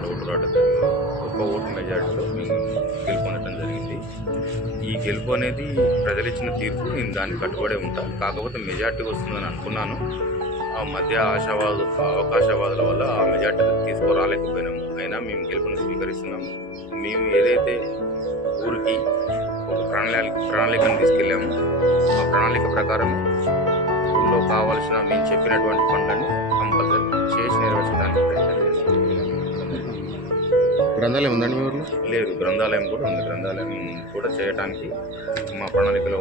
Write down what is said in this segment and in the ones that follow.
తక్కువ ఓటు మెజార్టీలో మేము గెలుపొందడం జరిగింది. ఈ గెలుపు అనేది ప్రజలు ఇచ్చిన తీర్పు నేను దానికి కట్టుబడే ఉంటాను. కాకపోతే మెజార్టీ వస్తుందని అనుకున్నాను. ఆ మధ్య ఆశావాదు అవకాశవాదుల వల్ల ఆ మెజార్టీ తీసుకురాలేకపోయినాము. అయినా మేము గెలుపుని స్వీకరిస్తున్నాము. మేము ఏదైతే ఊరికి ఒక ప్రణాళిక ప్రణాళికను తీసుకెళ్ళాము ఆ ప్రణాళిక ప్రకారం ఊళ్ళో కావాల్సిన మేము చెప్పినటువంటి పనులన్నీ కంపల్సరీ చేసి నెరవేర్చడానికి ప్రయత్నం చేస్తున్నాము గ్రంథాలయం ఉందండి మీ ఊర్లో? లేదు గ్రంథాలయం కూడా ఉంది. గ్రంథాలయం కూడా చేయడానికి మా ప్రణాళికలో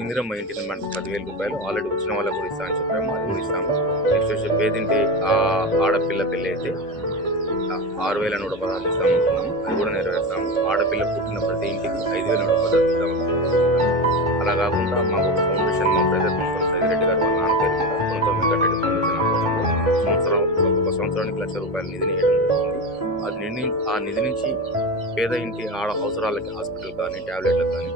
ఇందిరమ్మ ఇంటి మనకి పదివేల రూపాయలు ఆల్రెడీ వచ్చిన వాళ్ళకు కూడా ఇస్తామని చెప్పాము అది కూడా ఇస్తాము. నెక్స్ట్ వచ్చి పేదింటి ఆడపిల్ల పెళ్ళి అయితే ఆరు వేల నూట పదహారు ఇస్తామనుకున్నాము అది కూడా నెరవేర్తాము ఆడపిల్ల పుట్టిన ప్రతి ఇంటికి ఐదు వేల నూట పదహారు ఇస్తాము అలా కాకుండా మాకు ఒక ఫౌండేషన్ మా బ్రదర్ ప్రిన్సిపల్ సైదిరెడ్డి గారు వాళ్ళ నాన్న పేరు కొంత వెంకటరెడ్డి ఫౌండేషన్ ఆధ్వర్యంలో సంవత్సరం ఒక సంవత్సరానికి లక్ష రూపాయల నిధిని వేయడం జరుగుతుంది ఆ నిధి ఆ నిధి నుంచి పేద ఇంటి ఆడ అవసరాలకి హాస్పిటల్ కానీ ట్యాబ్లెట్లకు కానీ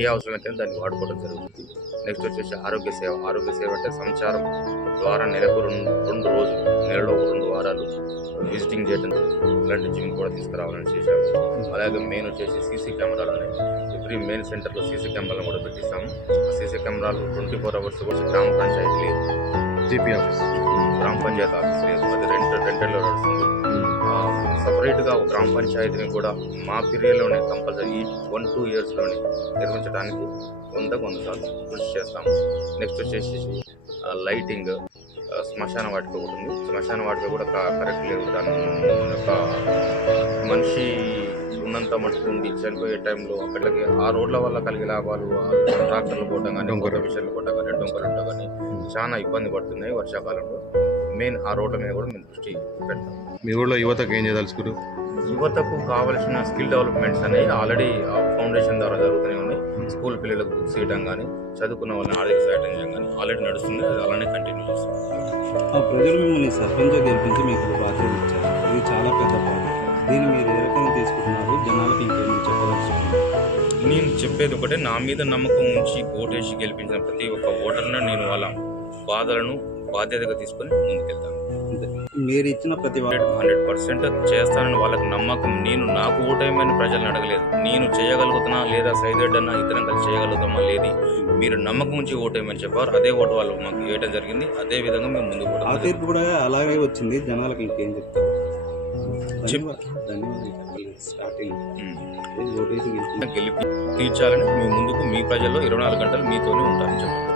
ఏ అవసరమైతే దాన్ని వాడుకోవడం జరుగుతుంది. నెక్స్ట్ వచ్చేసి ఆరోగ్య సేవ. ఆరోగ్య సేవ అంటే సంచారం ద్వారా నెలకు రెండు రెండు రోజులు నెలలో రెండు వారాలు విజిటింగ్ చేయడం ఇలాంటి జిమ్ కూడా తీసుకురావాలని చేశాము. అలాగే మెయిన్ వచ్చేసి సీసీ కెమెరాలు ఉన్నాయి ఎవ్రీ మెయిన్ సెంటర్లో సీసీ కెమెరాలను కూడా పెట్టిస్తాము. ఆ CC cameras twenty four hours కూడా గ్రామ పంచాయతీ లేదు జీపీ ఆఫీస్. గ్రామ పంచాయతీ ఆఫీస్ లేదు. అది రెంట్ రెంటల్లో నడుస్తుంది. సపరేట్గా ఒక గ్రామ పంచాయతీని కూడా మా పీరియడ్లోనే కంపల్సరీ ఈ వన్ టూ ఇయర్స్లోనే నిర్మించడానికి వంద శాతం కృషి చేస్తాము. నెక్స్ట్ వచ్చేసి లైటింగ్ శ్మశాన వాటిక ఒకటి ఉంది. శ్మశాన వాటిక కూడా కరెక్ట్ లేదు. దాని యొక్క మనిషి ఉన్నంత మటుకు ఉండి చనిపోయే టైంలో అక్కడికి ఆ రోడ్ల వల్ల కలిగే లాభాలు ట్రాక్టర్లు పోవడం కానీ. కొత్త విషయాలు పోవడం కానీ డొంకలు ఉండడం కానీ చాలా ఇబ్బంది పడుతున్నాయి వర్షాకాలంలో. మెయిన్ ఆ రోడ్ల మీద కూడా మేము దృష్టి పెడతాం. మీ ఊళ్ళో యువతకు ఏం చేయదలుచుకున్నారు యువతకు కావలసిన స్కిల్ డెవలప్మెంట్స్ అనేవి ఆల్రెడీ ఫౌండేషన్ ద్వారా జరుగుతూనే ఉన్నాయి. స్కూల్ పిల్లలకు బుక్స్ ఇవ్వడం కానీ చదువుకున్న వాళ్ళని ఆర్థిక సహాయం చేయడం కానీ ఆల్రెడీ నడుస్తుంది. అది అలానే కంటిన్యూ చేస్తాం. ఆ ప్రజలు మిమ్మల్ని సర్పంచ్ గెలిపించి మీకు బాధ్యత ఇచ్చారు. ఇది చాలా పెద్ద బాధ్యత దీన్ని మీరు ఏ రకంగా తీసుకుంటున్నారు? జనాలకు ఇంకేమైనా చెప్పదలుచుకున్నారు? నేను చెప్పేది ఒకటే నా మీద నమ్మకం ఉంచి ఓటేసి గెలిపించిన ప్రతి ఒక్క ఓటర్ను నేను వాళ్ళ బాధలను బాధ్యతగా తీసుకొని ముందుకెళ్తాను. మీరు ఇచ్చిన ప్రతి హండ్రెడ్ పర్సెంట్ చేస్తానని వాళ్ళకి నమ్మకం. నేను నాకు ఓటేయమని ప్రజలను అడగలేదు. నేను చేయగలుగుతున్నా లేదా సైదెడ్ అన్న ఇద్దరం కలిసి చేయగలుగుతామా లేదు. మీరు నమ్మకం ఉంచి ఓటేయమని చెప్పారు. అదే ఓటు వాళ్ళు మాకు వేయడం జరిగింది. అదే విధంగా మేము ముందుకు ఆ పోవడం తీర్పు కూడా అలాగే వచ్చింది. జనాలకు ఇంకేం చెప్తారు? గెలిపి తీర్చాలని మీ ముందుకు మీ ప్రజల్లో ఇరవై నాలుగు గంటలు మీతోనే ఉంటారని చెప్పారు.